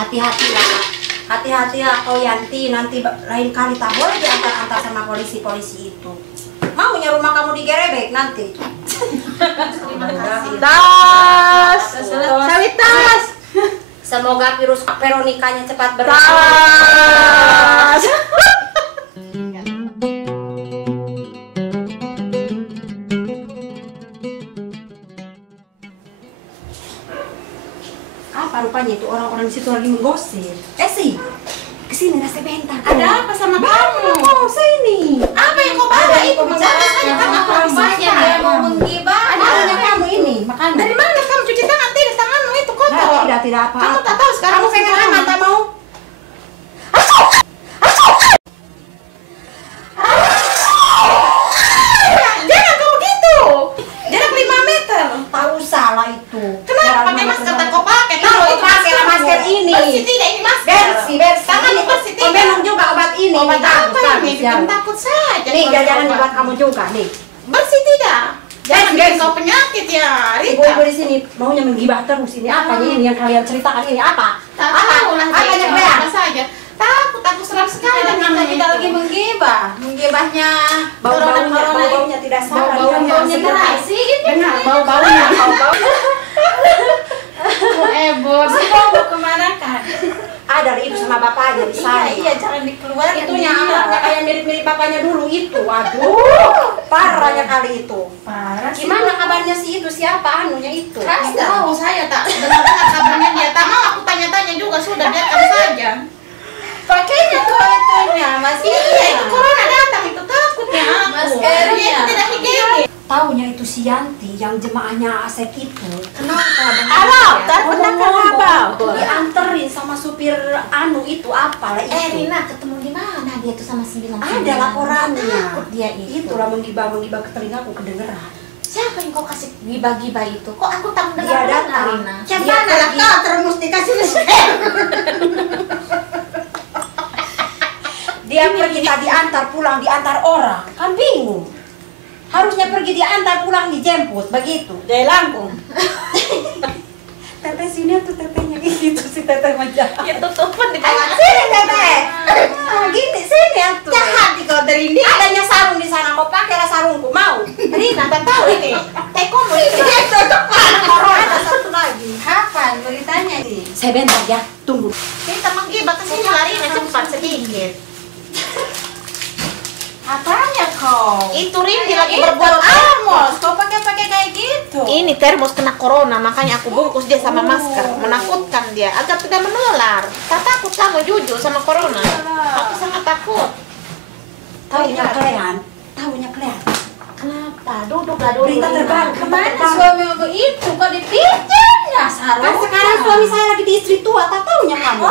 Hati-hatilah, Kak. Hati-hatilah kau Yanti, nanti lain kali tak boleh diantar-antar sama polisi-polisi itu. Maunya rumah kamu digerebek nanti. Terima kasih. Tas, sawit tas. Semoga virus Veronikanya cepat berlalu. Tas. Apa rupanya itu orang-orang di situ lagi menggosip? Sih, kesini nasi bentar. Ada apa sama kamu? Oh, sini. Apa yang kau bawa itu? Bicara saja kan apa Rupanya dia mau menggibah. Ada kamu ini, makanya. Dari mana kamu cuci tangan? Tidak, tanganmu itu kotor. Tidak apa. Kamu tak tahu sekarang Kamu pegang aman, tak mau? Jangan kamu begitu. Jarak 5 meter. Tahu salah itu. Kenapa pakai masker tak kau pakai? Tahu itu masker ini. Bersih tidak ini masker. Bersih. Tanganmu bersih tidak. Memang juga obat ini. Obat apa ini? Ya. Bikin takut saja. Nih, jajanan buat kamu juga nih. Bersih tidak? Jangan bikin Bersih. kau penyakit ya, Rita. Ibu-ibu di sini maunya menggibah terus ini apa ini yang kalian ceritakan ini apa? Tak tahu lah, Apa yang apa kalian? saja. Takut, aku seram sekali dengan kita lagi menggibah, menggibahnya Bau-baunya tidak salah. bau-baunya terasi gitu. Benar, bau-baunya. bos. Mau kemana kan? Ada ibu sama bapaknya di sana. Iya, jangan dikeluarkan. Itunya anaknya kayak mirip-mirip bapaknya dulu itu. Aduh, parahnya kali itu. Parah. Gimana kabarnya si itu? Siapa anunya itu? Aku tahu saya tak dengar kabarnya dia. Tak mau aku tanya-tanya juga, sudah biarkan saja. Pakainya tuh itunya, maskernya. Iya, itu corona datang itu takutnya aku. Maskernya. Itu tidak higienis. Taunya itu si Yanti yang jemaahnya Asep itu. Kenapa? Halo, tak pernah kenapa? Dianterin sama supir anu itu apalah itu. Rina ketemu di mana dia tuh sama 9? Ada laporannya. Takut dia itu. Itulah menggibah ke telingaku kedengeran. Siapa yang kau kasih gibah-gibah itu? Kok aku tak Dia mendengar datang. Rina? Siapa Dia anak pergi. kau terus dikasih respect. Dia pergi tadi antar pulang diantar orang, kan bingung. Harusnya pergi diantar pulang dijemput, begitu. Dia langkung. Teteh sini tuh tetehnya gitu si teteh macam. Ya tutupan di bawah. Sini teteh. Gini sini atuh. Jahat di kau dari ini. Adanya sarung di sana, kau pakailah sarungku, mau? Rina, tak tahu ini. Taekwondo itu. Dia cocokkan. Ada satu lagi. Kapan beritanya nih? Sebentar ya, tunggu. Kita menggibah ke sini lari cepat sedikit. Apanya kau? Itu Rindi lagi berbuat amos. Kau pakai kayak gitu. Ini termos kena corona, makanya aku bungkus dia sama masker. Menakutkan dia agar tidak menular. Tak takut kamu jujur sama corona. Aku sangat takut. Tahunya kalian, tahunya kalian. Kenapa? Duduklah dulu. Berita terbaru. Kemana suami aku itu? Kok dipinjamnya Kan sarung? sekarang suami saya lagi di istri tua, tak tahunya kamu.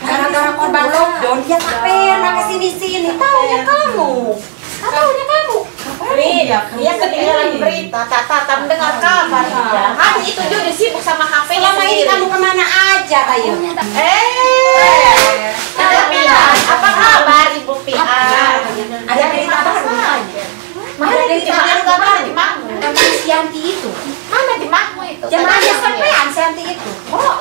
Gara-gara korban lockdown, dia tak pernah kesini-sini. Tahunya kamu. Tak tahunya kamu. Iya, dia ketinggalan berita. Tak mendengar kabar dia. Hari itu juga sibuk sama HP-nya Selama ini kamu kemana aja, Tayo? Ada Pian. Apa kabar Ibu Pian? Ada berita baru rupanya. Mana di mana? Mana di mana? Tentang si Yanti itu. Mana di mana itu? Jemaahnya sampean si Yanti itu. Oh.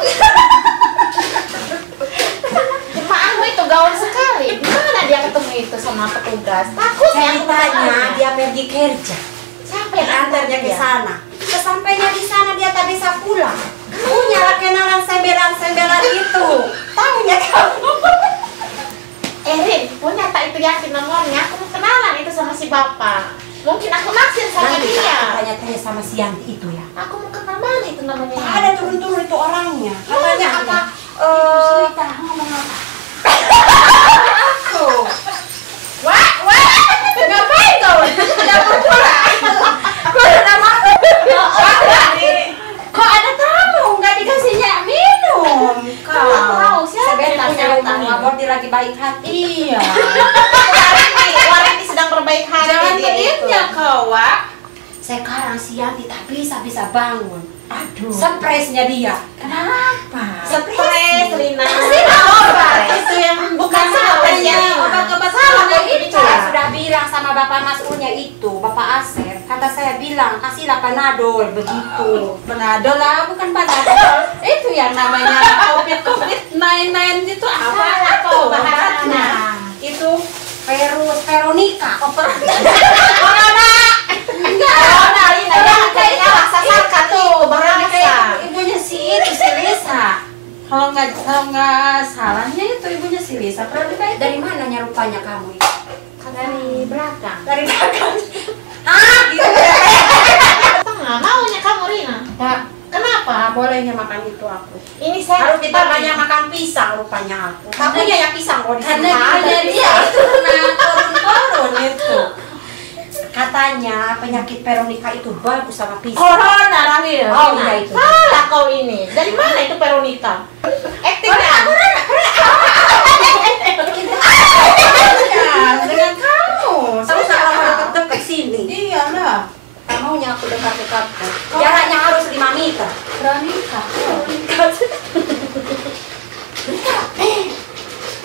Jemaahmu itu gaul sekali. Di mana dia ketemu itu sama petugas? Takutnya aku Ceritanya tanya. dia pergi kerja. Siapa yang Antarnya ke sana. Sesampainya di sana dia tak bisa pulang. Punya lah kenalan sembelan-sembelan itu. Tahunya kamu. Rin, punya tak itu yakin nomornya? Aku mau kenalan itu sama si bapak. Mungkin aku naksir sama Nanti dia. tak tanya-tanya sama si Yanti itu ya. Aku mau kenal mana itu namanya? Tak ada turun-turun itu orangnya. Katanya apa? Cerita ngomong apa? Tuh. Wah, ngapain kau? Dapur pula. Kok ada makan? Kok ada tamu? Nggak dikasihnya minum? Kau tahu siapa Sebentar, yang saya punya mau utang? ngabur dia lagi baik hati. Iya. Warini sedang berbaik hati Jangan dia itu. begitu kau, Wak. Sekarang si Yanti tak bisa bangun. Aduh. Stresnya dia. Kenapa? Stres, Rina. Itu yang Bukan stres ya. obat-obat Salah salah itu. Saya sudah bilang sama bapak masuknya itu, bapak Asep. Kata saya bilang, kasihlah Panadol begitu. Panadol lah, bukan Panadol. Itu yang namanya COVID-19 itu apa tuh bahasanya? Itu Veronica. Corona. Enggak. Corona, Rina. Jangan kayaknya rasakan itu. Bahasa. Ibunya si Lisa. Kalau nggak salahnya itu ibunya si Lisa. Veronica itu. Dari mananya rupanya kamu itu? Dari belakang. Dari belakang. Ah, gitu. Tengah maunya kamu, Rina. Pak, Kenapa? bolehnya makan itu aku. Ini saya Harus kita banyak makan pisang rupanya aku. Kamu ya pisang kok di sini. Karena dia itu kena turun itu. Katanya penyakit Veronica itu bagus sama pisang. Corona lahir. Oh, iya itu. Salah kau ini. Dari mana itu Veronica? Aktingnya. Ya, dengan kamu. Terus kalau deket-deket sini. Iyalah. Kamunya aku dekat-dekat. Jaraknya harus 5 meter. Veronica.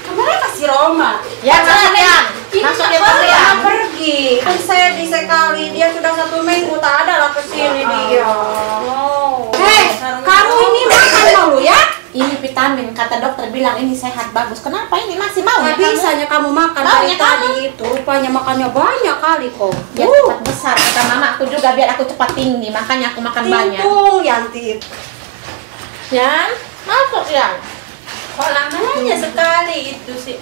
Kemana kasih Roma? Ya, masuknya. Masuknya Jangan Rina. pergi. Kan sedih sekali. Dia sudah 1 minggu tak ada lah kesini dia. Oh. Hei, kamu ini makan dulu ya? Ini vitamin, kata dokter bilang ini sehat bagus. Kenapa ini masih mau ya Nggak bisanya kamu makan Maunya dari tadi itu. Rupanya makannya banyak kali kok. Biar cepat besar, kata mama aku juga biar aku cepat tinggi, makanya aku makan banyak. Tintung Yanti. Yan, masuk Yan. Kok lamanya sekali itu si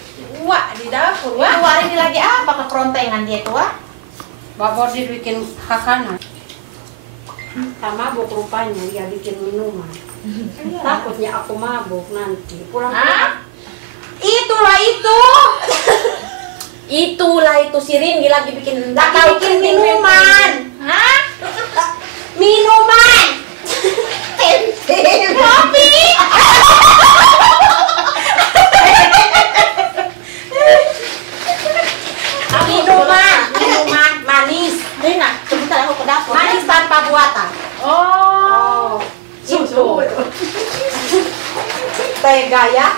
Wah di dapur, Wah, wah. hari ini lagi apa kekerontengan dia tuh? Mbak Bordir bikin makanan. Tak mabuk rupanya dia bikin minuman. Takutnya aku mabuk nanti. Pulang Hah? Itulah itu. Itulah itu si Rindy lagi bikin Bikin minuman. Hah? Minuman. Kopi. Minuman manis. Rina, sebentar aku ke dapur. Manis tanpa buatan. Oh. Susu. Tega ya.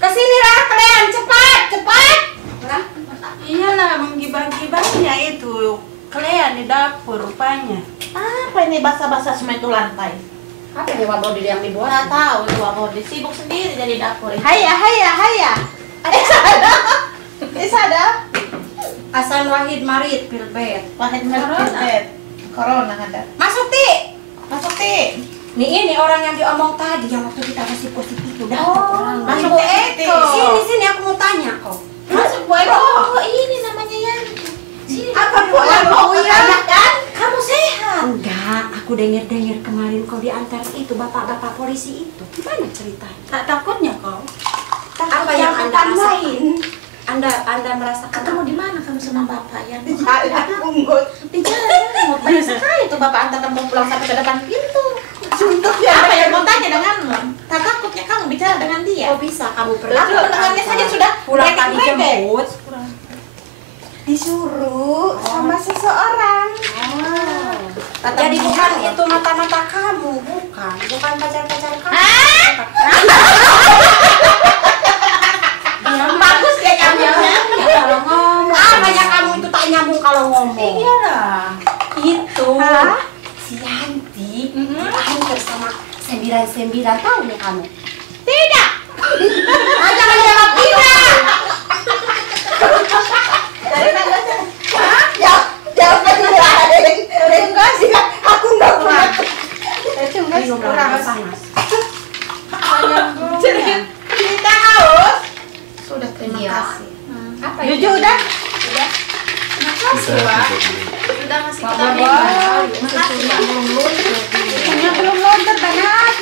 Kesinilah kalian, cepat. Iyalah menggibah-gibahnya itu. Kalian di dapur rupanya. Apa ini basah-basah semua itu lantai? Apa yang Mbak Bordir yang Nggak dibuat? tahu itu aku sibuk sendiri dari dapur. Hayya. Ada. Hasan Wahid Marit Pilbet. Wahid Corona. Corona ada. Masuk Ti. Masuk Ti. Nih ini orang yang diomong tadi yang waktu kita kasih positif udah orang. Masuk Ibu Ti. Eko. Sini aku mau tanya kok. Masuk Bu Eko. Oh, ini namanya Yanti. Sini. Apa Bu Eko ya? kan? Kamu sehat? Enggak, aku dengar kemarin kau diantar itu bapak-bapak polisi itu. Gimana ceritanya? Tak takutnya kau. Apa yang Anda rasakan? Anda merasakan Ketemu di mana kamu sama bapak ya? Di jalan. Banyak sekali tuh bapak antar kamu pulang sampai ke depan pintu. Suntuk Apa yang mau tanya denganmu? Tak takutnya kamu bicara dengan dia. Kok bisa kamu pernah? Aku mendengarnya saja sudah pulang tadi merepek-merepek. jemput. Disuruh sama seseorang. Jadi bukan itu mata-mata kamu, bukan pacar-pacar kamu. Bagus ya nyambungnya. Kalau ngomong, apanya kamu itu tak nyambung kalau ngomong. Iyalah. Itu Hah? si Yanti hampir sama 99 tahun ya kamu. Tidak. Jangan jawab tidak. Minum lagi panas. Kita haus. Sudah terima Iya. kasih. Apa Jujur udah. Makasih, Pak. Sudah ngasih Pak kita Baba. minum. Makasih Pak. Punya belum lontar banget.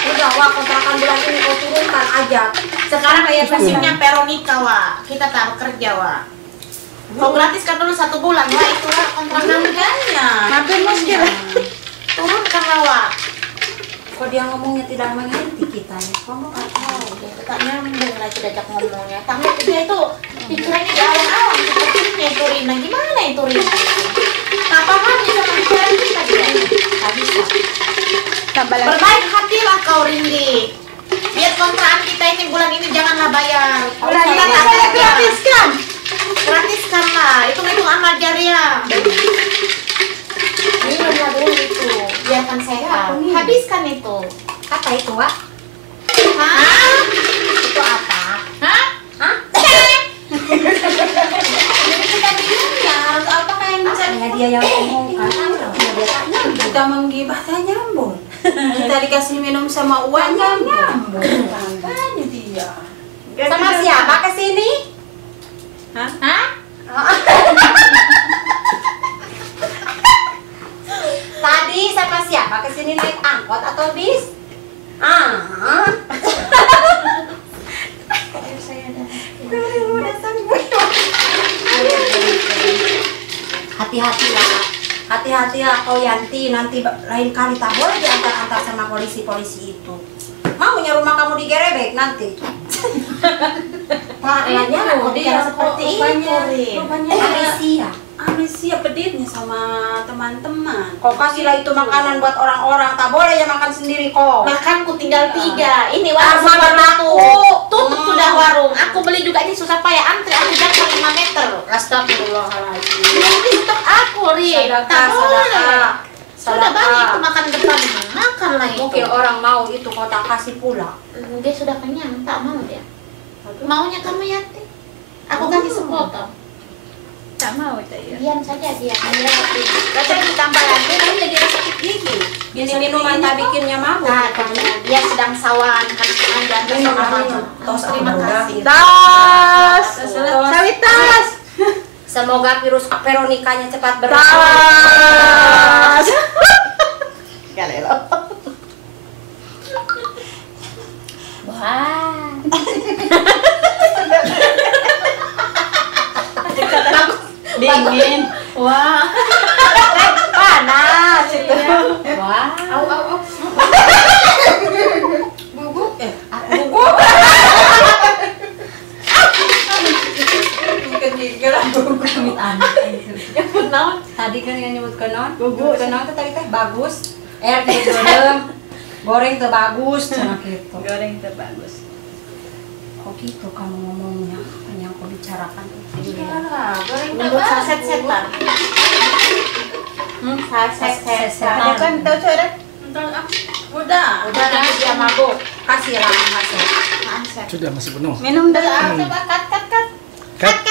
Udah wah kontrakan bulan ini kau turunkan aja. Sekarang kayak musimnya Veronica wah. Kita taruh kerja wah. Kau gratiskan dulu 1 bulan wah itulah kontrakan. Makanya. Tapi muskil. Turunkan lah wah. Kok dia ngomongnya tidak mengerti kita ya? Kamu kan tahu. Dia tak nyambung lah diajak ngomongnya. Tapi dia itu Pikirannya di awang-awang sepertinya itu Rina. Gimana itu Rina? Tak paham ya sama pikiran kita dia. Tak bisa. Berbaik hatilah kau Ringgi. Biar kontrakan kita ini bulan ini janganlah bayar. Bulan Kita ini tak saya kerja. gratiskan. Gratiskan lah. Hitung-hitung amal jariah. Minumlah dulu itu. Biarkan sehat. Habiskan itu. Apa itu, Wak? Hah? Itu apa? Hah? Hah? Kita bingung ya harus apa kayak yang bisa Ya dia yang ngomong kan. Ya dia tak nyambung. kita menggibah tak nyambung. Kita dikasih minum sama uang nyambung. Makanya dia. Sama siapa kesini? Hah? Tadi sama siapa kesini naik angkot atau bis? Hati-hatilah, hati-hatilah kau Yanti, nanti lain kali tak boleh diantar-antar sama polisi-polisi itu. Maunya rumah kamu digerebek nanti. Makanya aku bicara seperti itu, Rin. Rupanya amnesia peditnya sama teman-teman. Kau kasihlah itu makanan buat orang-orang, tak boleh ya makan sendiri kau. Makanku tinggal 3. Ini warung Sama sudah aku. tutup sudah warung. Aku beli juga ini susah payah antri. Aku jaga 5 meter. Astagfirullahaladzim. Ini stok aku, Rin. Tak boleh. Sudah banyak itu makan depan. Makanlah itu. Mungkin orang mau itu kau tak kasih pula. Dia sudah kenyang, tak mau dia. Maunya kamu Yanti? Aku kasih sepotong. Tak mau saya. Diam saja dia. Rasanya ditambah lagi kan jadi sakit gigi. Ini minuman tak bikinnya mabuk. Nah, dia sedang sawan karena sengaja sama mama. Tos Terima kasih. Tas. Tas. Sawit tas. Semoga virus Veronikanya cepat berlalu. Tas. Galelo. Wah. Dingin. Wah. Panas itu. Wah. Au. Gugup Gugup. Amit anak. Nyebut naon? Tadi kan yang nyebut kenon. Gugus. Kenon tuh tadi teh bagus. Goreng tuh bagus. Cina gitu. Goreng itu bagus. Kok gitu kamu ngomongnya? Apa yang kau bicarakan itu? Goreng Menurut saset setan. Saset setan. Kan tahu cara? Udah. Udah nanti dia mabuk. Kasih lah kasih. Saset. Sudah masih penuh. Minum dulu. Coba cut. Cut.